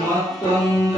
ಮತ್ತೊಂದ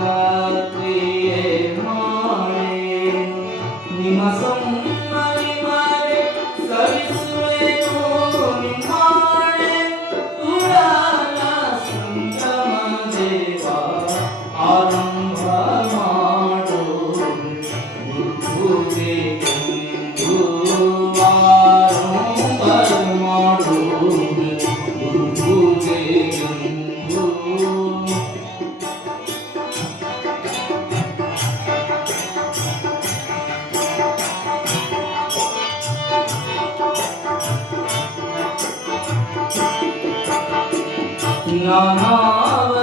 Yeah, no, no, no.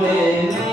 হবে না